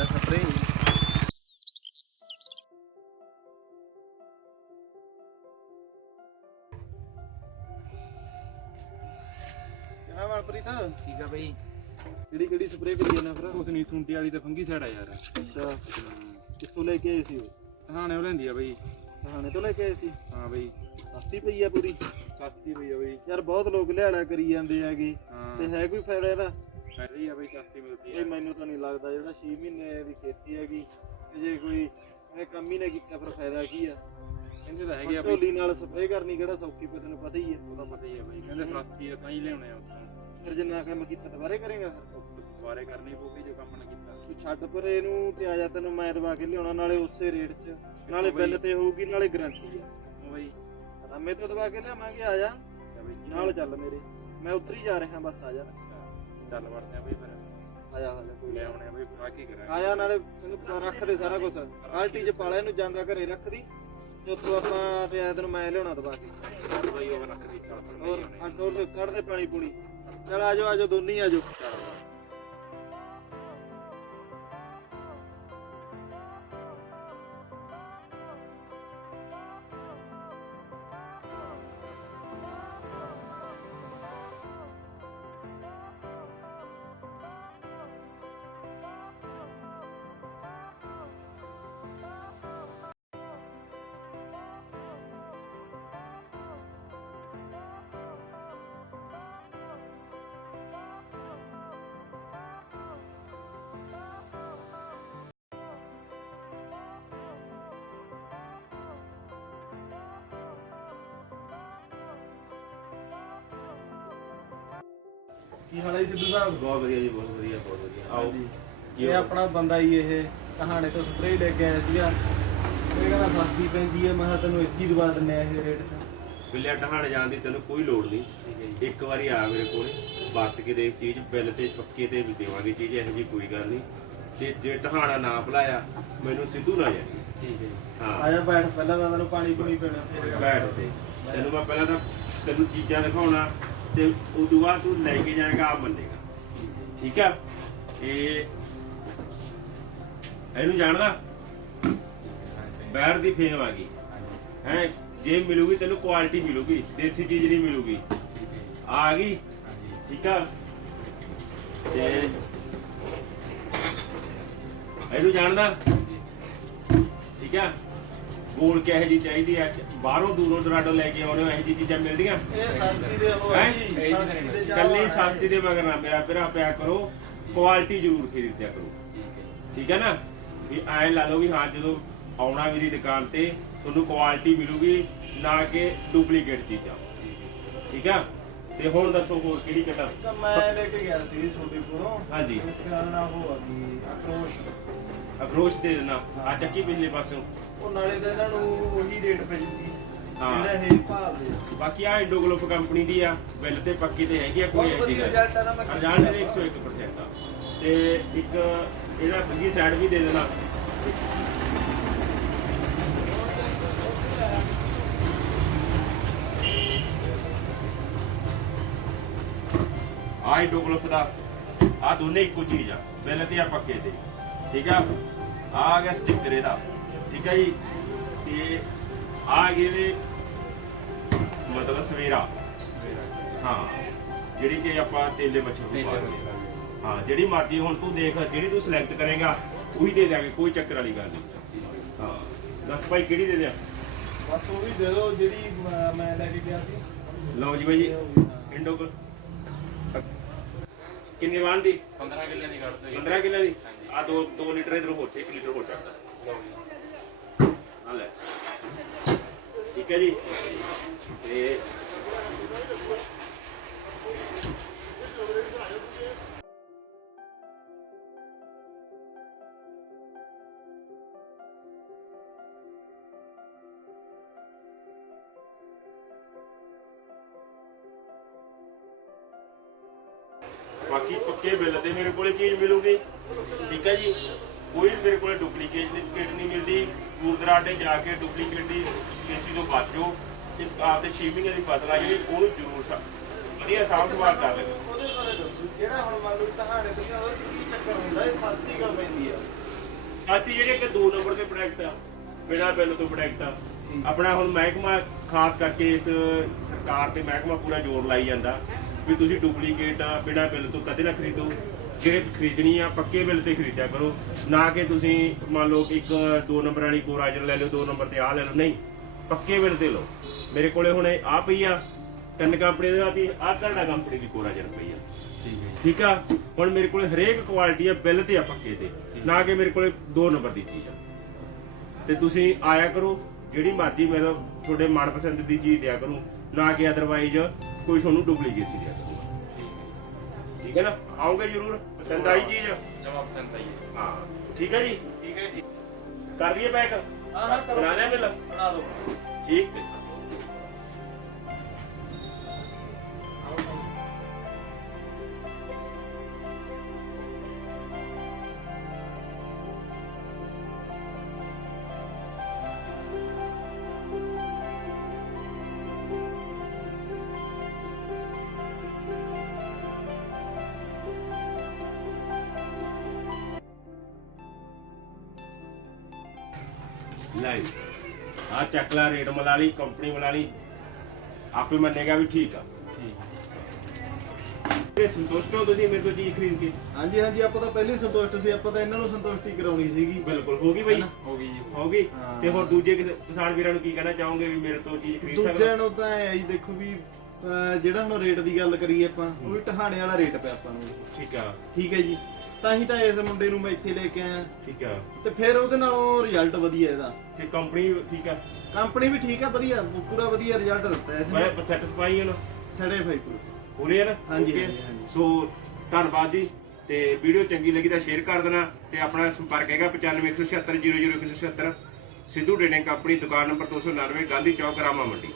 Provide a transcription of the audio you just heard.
ਰਿਹਾ ਸਪਰੇਅ ਕਿਹਾ ਮਨਪ੍ਰੀਤ ਠੀਕ ਆ ਬਈ। ਕਿਹੜੀ ਕਿਹੜੀ ਸਪਰੇਅ ਕਰੀ ਜਾਂਦਾ ਫਿਰ ਉਸ ਨਹੀਂ ਸੁੰਟੀ ਵਾਲੀ ਤੇ ਫੰਗੀ ਸਾਈਡ ਆ ਯਾਰ। ਅੱਛਾ। ਕਿੱਥੋਂ ਲੈ ਕੇ ਆਏ ਸੀ ਉਹ? ਸਹਾਣੇ ਉਹ ਲੈਂਦੀ ਆ ਬਈ। ਕਹਾਣੇ ਤੋਂ ਲੈ ਕੇ ਆਏ ਸੀ? ਹਾਂ ਬਈ। ਸਸਤੀ ਪਈ ਆ ਪੂਰੀ। ਸਸਤੀ ਬਈ ਆ ਬਈ। ਯਾਰ ਬਹੁਤ ਲੋਕ ਲਿਆੜਾ ਕਰੀ ਜਾਂਦੇ ਹੈਗੇ। ਹਾਂ। ਤੇ ਹੈ ਕੋਈ ਫਾਇਦਾ ਇਹਦਾ? ਫਾਇਦਾ ਹੀ ਆ ਬਈ ਸਸਤੀ ਮਿਲਦੀ ਇਹ ਮੈਨੂੰ ਤਾਂ ਨਹੀਂ ਲੱਗਦਾ ਜਿਹੜਾ 6 ਮਹੀਨੇ ਦੀ ਖੇਤੀ ਹੈਗੀ ਤੇ ਜੇ ਕੋਈ ਇਹਨੇ ਕੰਮ ਹੀ ਨਾ ਕੀਤਾ ਫਿਰ ਫਾਇਦਾ ਕੀ ਆ? ਕਹਿੰਦੇ ਤਾਂ ਹੈਗੇ ਆ ਬਈ। ਢੋਲੀ ਨਾਲ ਸਪਰੇਅ ਕਰਨੀ ਕਿਹੜਾ ਸੌਖੀ ਪਈ ਤੈਨੂੰ ਪਤਾ ਹੀ ਹੈ ਉਹਦਾ ਪਤਾ ਹੀ ਆ ਬਈ ਕਹਿੰਦੇ ਸਸਤੀ ਆ ਤਾਂ ਹੀ ਲਿਆਉਣੇ ਆ ਉੱਥੋਂ। ਫਿਰ ਜਿੰਨਾ ਕੰਮ ਕੀਤਾ ਦੁਬਾਰੇ ਕਰੇਗਾ ਫਿਰ? ਦੁਬਾਰੇ ਕਰਨੀ ਪਊਗੀ ਜੋ ਕੰਮ ਨਾ ਕੀਤਾ। ਤੂੰ ਛੱਡ ਪਰ ਇਹਨੂੰ ਤੇ ਆ ਜਾ ਤੈਨੂੰ ਮੈਂ ਦਵਾ ਕੇ ਲਿਆਉਣਾ ਨਾਲੇ ਉਸੇ ਰੇਟ 'ਚ। ਨਾਲੇ ਬਿੱਲ ਤੇ ਹੋਊਗੀ ਨਾਲੇ ਗਾਰੰਟੀ ਆ। ਬਈ। ਰਾਮੇ ਤੋਂ ਦਵਾ ਕੇ ਲਿਆਵਾਂਗੇ ਆ ਜਾ। ਨਾਲ ਚੱਲ ਮੇਰੇ। ਮੈਂ ਉੱਧਰ ਹੀ ਜਾ ਰਿਹਾ ਬਸ ਆ ਜਾ। ਚੱਲ ਵੜਦੇ ਆ ਬਈ ਫਿਰ। ਆ ਜਾ ਆ ਜਾ ਕੋਈ ਲਿਆਉਣੇ ਆ ਬਈ ਆ ਕੀ ਕਰਾਂਗੇ? ਆਇਆ ਨਾਲੇ ਇਹਨੂੰ ਰੱਖ ਦੇ ਸਾਰਾ ਕੁਝ ਆਲਟੀ 'ਚ ਪਾਲਾ ਇਹਨੂੰ ਜਾਂਦਾ ਘਰੇ ਰੱਖ ਦੀ ਤੇ ਉੱਥੋਂ ਆਪਾਂ ਤੇ ਆ ਤੈਨੂੰ ਮੈਂ ਲਿਆਉਣਾ ਦਵਾ ਕੇ। ਬਈ ਉਹ ਰੱਖ ਦੀ ਚੱਲ ਫਿਰ ਹੋਰ ਕੱਢ ਦੇ ਪਾਣੀ ਪੂਣੀ ਚਲ ਆਜੋ ਆਜੋ ਦੋਨੀ ਆਜੋ ਕੀ ਹਾਲ ਹੈ ਸਿੱਧੂ ਸਾਹਿਬ? ਬਹੁਤ ਵਧੀਆ ਜੀ ਬਹੁਤ ਵਧੀਆ ਬਹੁਤ ਵਧੀਆ। ਆਓ ਕੀ ਇਹ ਆਪਣਾ ਬੰਦਾ ਹੀ ਇਹ ਕਹਾਣੇ ਤੋਂ ਸਪਰੇਅ ਲੈ ਕੇ ਆਇਆ ਸੀਗਾ। ਇਹ ਕਹਿੰਦਾ ਸਸਤੀ ਪੈਂਦੀ ਹੈ ਮੈਂ ਕਿਹਾ ਤੈਨੂੰ ਹੀ ਦਵਾ ਦਿੰਨੇ ਆ ਇਹ ਰੇਟ 'ਚ। ਬਿੱਲਿਆ ਟਹਾਣ ਜਾਣ ਦੀ ਤੈਨੂੰ ਕੋਈ ਲੋੜ ਨਹੀਂ। ਇੱਕ ਵਾਰੀ ਆ ਮੇਰੇ ਕੋਲੇ ਵਰਤ ਕੇ ਦੇਖ ਚੀਜ਼ ਬਿੱਲ ਤੇ ਪੱਕੇ ਤੇ ਵੀ ਦੇਵਾਂਗੇ ਚੀਜ਼ ਇਹੋ ਜੀ ਕੋਈ ਗੱਲ ਨਹੀਂ। ਤੇ ਜੇ ਟਹਾਣਾ ਨਾ ਭਲਾਇਆ ਮੈਨੂੰ ਸਿੱਧੂ ਨਾ ਜਾਣੀ ਠੀਕ ਹੈ ਜੀ। ਹਾਂ। ਆਜਾ ਬੈਠ ਪਹਿਲਾਂ ਤਾਂ ਤੈਨੂੰ ਪਾਣੀ ਪੂਣੀ। ਪੀਣਾ ਬੈਠ ਤੇ। ਤੈਨੂੰ ਮੈਂ ਪਹਿਲਾਂ ਤਾਂ ਤੈਨੂੰ ਚੀਜ਼ਾਂ ਦਿਖਾਉਣਾ ਤੇ ਉਦੋਂ ਬਾਅਦ ਤੂੰ ਲੈ ਕੇ ਜਾਏਗਾ, ਆਪ ਮੰਨੇਗਾ ਠੀਕ ਆ? ਇਹ ਇਹਨੂੰ ਜਾਣਦਾ? ਬੈਰ ਦੀ ਫੇਮ ਆ ਗਈ। ਹੈ? ਜੇ ਮਿਲੂਗੀ ਤੈਨੂੰ ਕੁਆਲਿਟੀ ਮਿਲੂਗੀ, ਦੇਸੀ ਚੀਜ਼ ਨਹੀਂ ਮਿਲੂਗੀ। ਆ ਗਈ। ਠੀਕ ਆ? ਤੇ ਇਹਨੂੰ ਜਾਣਦਾ? ਠੀਕ ਆ? ਗੋਲ ਕਿਹੋ ਜੀ ਚਾਹੀਦੀ ਆ ਬਾਹਰੋਂ ਦੂਰੋਂ ਦਰਾਡੋਂ ਲੈ ਕੇ ਆਉਣੇ ਇਹੋ ਜੀ ਚੀਜ਼ਾਂ ਮਿਲਦੀਆਂ? ਇਹ ਸਸਤੀ ਦੇ ਉਹ ਹੈ? ਜੀ ਹੈਂ? ਸਸਤੀ ਦੇ ਜਾ ਕੱਲੀ ਸਸਤੀ ਦੇ ਮਗਰ ਨਾ ਮੇਰਾ ਪਿਰਾ ਪਿਆ ਕਰੋ ਕੁਆਲਿਟੀ ਜ਼ਰੂਰ ਖਰੀਦਿਆ ਕਰੋ। ਠੀਕ ਹੈ ਨਾ? ਵੀ ਐ ਲਾ ਲਓ ਵੀ ਹਾਂ ਜਦੋਂ ਆਉਣਾ ਮੇਰੀ ਦੁਕਾਨ ਤੇ ਤੁਹਾਨੂੰ ਕੁਆਲਿਟੀ ਮਿਲੂਗੀ ਨਾ ਕਿ ਡੁਪਲੀਕੇਟ ਚੀਜ਼ਾਂ। ਠੀਕ ਆ? ਤੇ ਹੁਣ ਦੱਸੋ ਹੋਰ ਕਿਹੜੀ ਕੱਟਾ ਮੈਂ ਲੈ ਕੇ ਗਿਆ ਸੀ ਛੋਟੇ ਕੋਲੋਂ। ਹਾਂਜੀ। ਇਸ ਨਾਲ ਉਹ ਆ ਗਈ ਅਕਰੋਸ਼ ਅਪਰੋਚ ਦੇ ਦੇਣਾ ਆ ਚੱਕੀ ਪਿਛਲੇ ਪਾਸਿਓਂ। ਉਹ ਨਾਲੇ ਤਾਂ ਇਹਨਾਂ ਨੂੰ ਉਹੀ ਰੇਟ ਪੈ ਜੂਗੀ। ਹਾਂ। ਜਿਹੜਾ ਇਹ ਭਾਲਦੇ ਆ। ਬਾਕੀ ਆ ਇੰਡੋਗਲੋਫ ਕੰਪਨੀ ਦੀ ਆ ਬਿੱਲ ਤੇ ਪੱਕੀ ਤੇ ਹੈਗੀ ਆ ਕੋਈ ਬਹੁਤ ਐਸੀ ਵਧੀਆ ਗੱਲ ਰਿਜ਼ਲਟ ਆ ਨਾ ਮੈਂ ਰਿਜ਼ਲਟ ਦੇ 101% ਆ। ਤੇ ਇੱਕ ਇਹਦਾ ਦੂਜੀ ਸਾਈਡ ਵੀ ਦੇ ਦੇਣਾ। ਆਈ ਡੋਗਲਫ ਦਾ ਆ ਦੋਨੇ ਇੱਕੋ ਚੀਜ਼ ਆ ਬਿੱਲ ਤੇ ਆ ਪੱਕੇ ਤੇ। ਠੀਕ ਆ? ਆ ਗਿਆ ਸਟicker ਇਹਦਾ। ਠੀਕ ਆ ਜੀ? ਤੇ ਆ ਗਏ ਦੇ ਮਤਲਬ ਸਵੇਰਾ। ਹਾਂ ਜਿਹੜੀ ਕਿ ਆਪਾਂ ਤੇਲੇ ਮੱਛਰ ਨੂੰ ਪਾ ਦਿੰਦੇ ਹਾਂ ਜਿਹੜੀ ਮਰਜ਼ੀ ਹੁਣ ਤੂੰ ਦੇਖ ਜਿਹੜੀ ਤੂੰ ਸਿਲੈਕਟ ਕਰੇਗਾ ਉਹੀ ਦੇ ਦਿਆਂਗੇ ਕੋਈ ਚੱਕਰ ਵਾਲੀ ਗੱਲ ਨਹੀਂ। ਹਾਂ ਦੱਸ ਭਾਈ ਕਿਹੜੀ ਦੇ ਦਿਆਂ? ਬਸ ਉਹ ਵੀ ਦੇ ਦਿਓ ਜਿਹੜੀ ਮੈਂ ਲੈ ਕੇ ਗਿਆ ਸੀ। ਲਓ ਜੀ ਜੀ ਇੰਡੋ ਕਿੰਨੇ ਵਾਣ ਦੀ? 15 ਕਿੱਲੇ ਦੀ ਕੱਢ ਦੋ 15 ਕਿੱਲੇ ਦੀ? ਆ 2 2 ਲੀਟਰ ਇਧਰ ਹੋਰ 1 ਲੀਟਰ ਹੋਰ ਚੱਕ। ਆ ਲੈ। ਠੀਕ ਹੈ ਜੀ। ਤੇ ਬਾਕੀ ਪੱਕੇ ਬਿੱਲ ਤੇ ਮੇਰੇ ਕੋਲੇ ਚੀਜ਼ ਮਿਲੂਗੀ। ਠੀਕ ਹੈ ਜੀ? ਕੋਈ ਵੀ ਮੇਰੇ ਕੋਲੇ ਡੁਪਲੀਕੇਟ ਨਹੀਂ ਮਿਲਦੀ। ਦੂਰਦਰਾਡੇ ਜਾ ਕੇ ਡੁਪਲੀਕੇਟ ਦੀ ਕੇਸੀ ਤੋਂ ਬਚੋ ਤੇ ਆਪਦੇ 6 ਮਹੀਨੇ ਦੀ ਫਸਲ ਆ ਉਹਨੂੰ ਜ਼ਰੂਰ ਸਾ- ਵਧੀਆ ਸਾਂਭ ਸੰਭਾਲ ਕਰ ਲੈਣੀ ਉਹਦੇ ਬਾਰੇ ਦੱਸੋ ਜਿਹੜਾ ਹੁਣ ਮੰਨ ਲਓ ਕਹਾਣੇ ਤੇ ਉਹਦਾ 'ਚ ਕੀ ਚੱਕਰ ਹੁੰਦਾ ਇਹ ਸਸਤੀ ਕਿਉਂ ਪੈਂਦੀ ਆ? ਅਸੀਂ ਜਿਹੜੇ ਕਿ ਦੋ ਨੰਬਰ ਦੇ ਪ੍ਰੋਡਕਟ ਆ ਬਿਨਾਂ ਬਿੱਲ ਤੋਂ ਪ੍ਰੋਡਕਟ ਆ। ਆਪਣਾ ਹੁਣ ਮਹਿਕਮਾ ਖਾਸ ਕਰਕੇ ਇਸ ਸਰਕਾਰ ਤੇ ਮਹਿਕਮਾ ਪੂਰਾ ਜ਼ੋਰ ਲਾਈ ਜਾਂਦਾ। ਵੀ ਤੁਸੀਂ ਡੁਪਲੀਕੇਟ ਬਿਨਾਂ ਬਿੱਲ ਤੋਂ ਕਦੇ ਨਾ ਖਰੀਦੋ। ਜਿਹੜੇ ਖਰੀਦਣੀ ਆ ਪੱਕੇ ਬਿੱਲ ਤੇ ਖਰੀਦਿਆ ਕਰੋ। ਨਾ ਕਿ ਤੁਸੀਂ ਮੰਨ ਲਓ ਇੱਕ ਦੋ ਨੰਬਰ ਵਾਲੀ ਕੋਰਾਜਨ ਲੈ ਲਓ ਦੋ ਨੰਬਰ ਤੇ ਆਹ ਲੈ ਲਓ। ਨਹੀਂ ਪੱਕੇ ਬਿੱਲ ਤੇ ਲਓ। ਮੇਰੇ ਕੋਲੇ ਹੁਣ ਆ ਪਈ ਆ ਤਿੰਨ ਕੰਪਨੀ ਦੇ ਦੀ ਆਹ ਕਰਨਾ ਕੰਪਨੀ ਦੀ ਕੋਰਾਜਨ ਪਈ ਆ। ਠੀਕ ਆ? ਹੁਣ ਮੇਰੇ ਕੋਲੇ ਹਰੇਕ ਕੁਆਲਿਟੀ ਆ ਬਿੱਲ ਤੇ ਆ ਪੱਕੇ ਤੇ। ਨਾ ਕਿ ਮੇਰੇ ਕੋਲੇ ਦੋ ਨੰਬਰ ਦੀ ਚੀਜ਼ ਆ। ਤੇ ਤੁਸੀਂ ਆਇਆ ਕਰੋ ਜਿਹੜੀ ਮਰਜ਼ੀ ਮੇਰਾ ਤੁਹਾਡੇ ਮਨਪਸੰਦ ਦੀ ਚੀਜ਼ ਦਿਆ ਕਰੂੰ। ਨਾ ਕਿ ਅਦਰਵਾਈਜ਼ ਕੋਈ ਤੁਹਾਨੂੰ ਡੁਪਲੀਕੇਟ ਸੀ ਦਿਆ ਕਰੂੰਗਾ। ਠੀਕ ਹੈ ਨਾ? ਆਉਂਗੇ ਜ਼ਰੂਰ ਪਸੰਦ ਆਈ ਚੀਜ਼। ਜਮਾ ਪਸੰਦ ਆਈ ਹੈ। ਹਾਂ ਠੀਕ ਹੈ ਜੀ? ਠੀਕ ਹੈ ਜੀ। ਕਰ ਲਈਏ ਪੈਕ? ਹਾਂ ਹਾਂ ਕਰੋ। ਬਣਾ ਲਿਆ ਬਿੱਲ ਬਣਾ ਦਿਓ। ਠੀਕ। ਹੈ ਲਾਈ ਆ ਚੱਕ ਲਾ ਰੇਟ ਮਿਲਾ ਲਈ ਕੰਪਨੀ ਮਿਲਾ ਲਈ। ਆਪੇ ਮੰਨੇਗਾ ਵੀ ਠੀਕ ਆ। ਤੇ ਸੰਤੁਸ਼ਟ ਹੋ ਤੁਸੀਂ ਮੇਰੇ ਤੋਂ ਚੀਜ਼ ਖਰੀਦ ਕੇ? ਹਾਂਜੀ ਹਾਂਜੀ ਆਪਾਂ ਤਾਂ ਪਹਿਲੇ ਹੀ ਸੰਤੁਸ਼ਟ ਸੀ ਆਪਾਂ ਤਾਂ ਇਹਨਾਂ ਨੂੰ ਸੰਤੁਸ਼ਟੀ ਕਰਾਉਣੀ ਸੀਗੀ। ਬਿਲਕੁਲ ਹੋ ਗਈ ਬਈ? ਹੋ ਗਈ ਜੀ। ਹੋ ਗਈ? ਹਾਂ। ਤੇ ਹੋਰ ਦੂਜੇ ਕਿਸ- ਕਿਸਾਨ ਵੀਰਾਂ ਨੂੰ ਕੀ ਕਹਿਣਾ ਚਾਹੋਗੇ ਵੀ ਮੇਰੇ ਤੋਂ ਚੀਜ਼ ਖਰੀਦ ਸਕਦੇ? ਦੂਜਿਆਂ ਨੂੰ ਤਾਂ ਐ ਆ ਜੀ ਦੇਖੋ ਵੀ ਅਹ ਜਿਹੜਾ ਹੁਣ ਰੇਟ ਦੀ ਗੱਲ ਕਰੀਏ ਆਪਾਂ ਉਹ ਵੀ ਟਹਾਣੇ ਵਾਲਾ ਰੇਟ ਪਿਆ ਆਪਾਂ ਨੂੰ। ਠੀਕ ਆ। ਠੀਕ ਹੈ ਜੀ। ਤਾਂ ਹੀ ਤਾਂ ਇਸ ਮੁੰਡੇ ਨੂੰ ਮੈਂ ਇੱਥੇ ਲੈ ਕੇ ਆਇਆ। ਠੀਕ ਆ। ਤੇ ਫਿਰ ਉਹਦੇ ਨਾਲੋਂ ਰਿਜ਼ਲਟ ਵਧੀਆ ਇਹਦਾ। ਤੇ ਕੰਪਨੀ ਠੀਕ ਆ। ਕੰਪਨੀ ਵੀ ਠੀਕ ਆ ਵਧੀਆ। ਪੂਰਾ ਵਧੀਆ ਰਿਜ਼ਲਟ ਦਿੱਤਾ ਇਸ ਨੇ। ਮੈਂ ਸੈਟੀਸਫਾਈ ਹਾਂ ਨਾ। ਸੜੇ ਭਾਈ ਪੂਰੇ। ਪੂਰੇ ਆ ਨਾ? ਹਾਂਜੀ, Okay? ਹਾਂਜੀ, ਹਾਂਜੀ। ਸੋ ਧੰਨਵਾਦ ਜੀ। ਤੇ ਵੀਡੀਓ ਚੰਗੀ ਲੱਗੀ ਤਾਂ ਸ਼ੇਅਰ ਕਰ ਦੇਣਾ। ਤੇ ਆਪਣਾ ਸੰਪਰਕ ਹੈਗਾ 9517700176 ਸਿੱਧੂ ਡੇਨਿੰਗ ਕੰਪਨੀ ਦੁਕਾਨ ਨੰਬਰ 299 ਗਾਂਧੀ ਚੌਕ ਰਾਮਾ ਮੰਡੀ।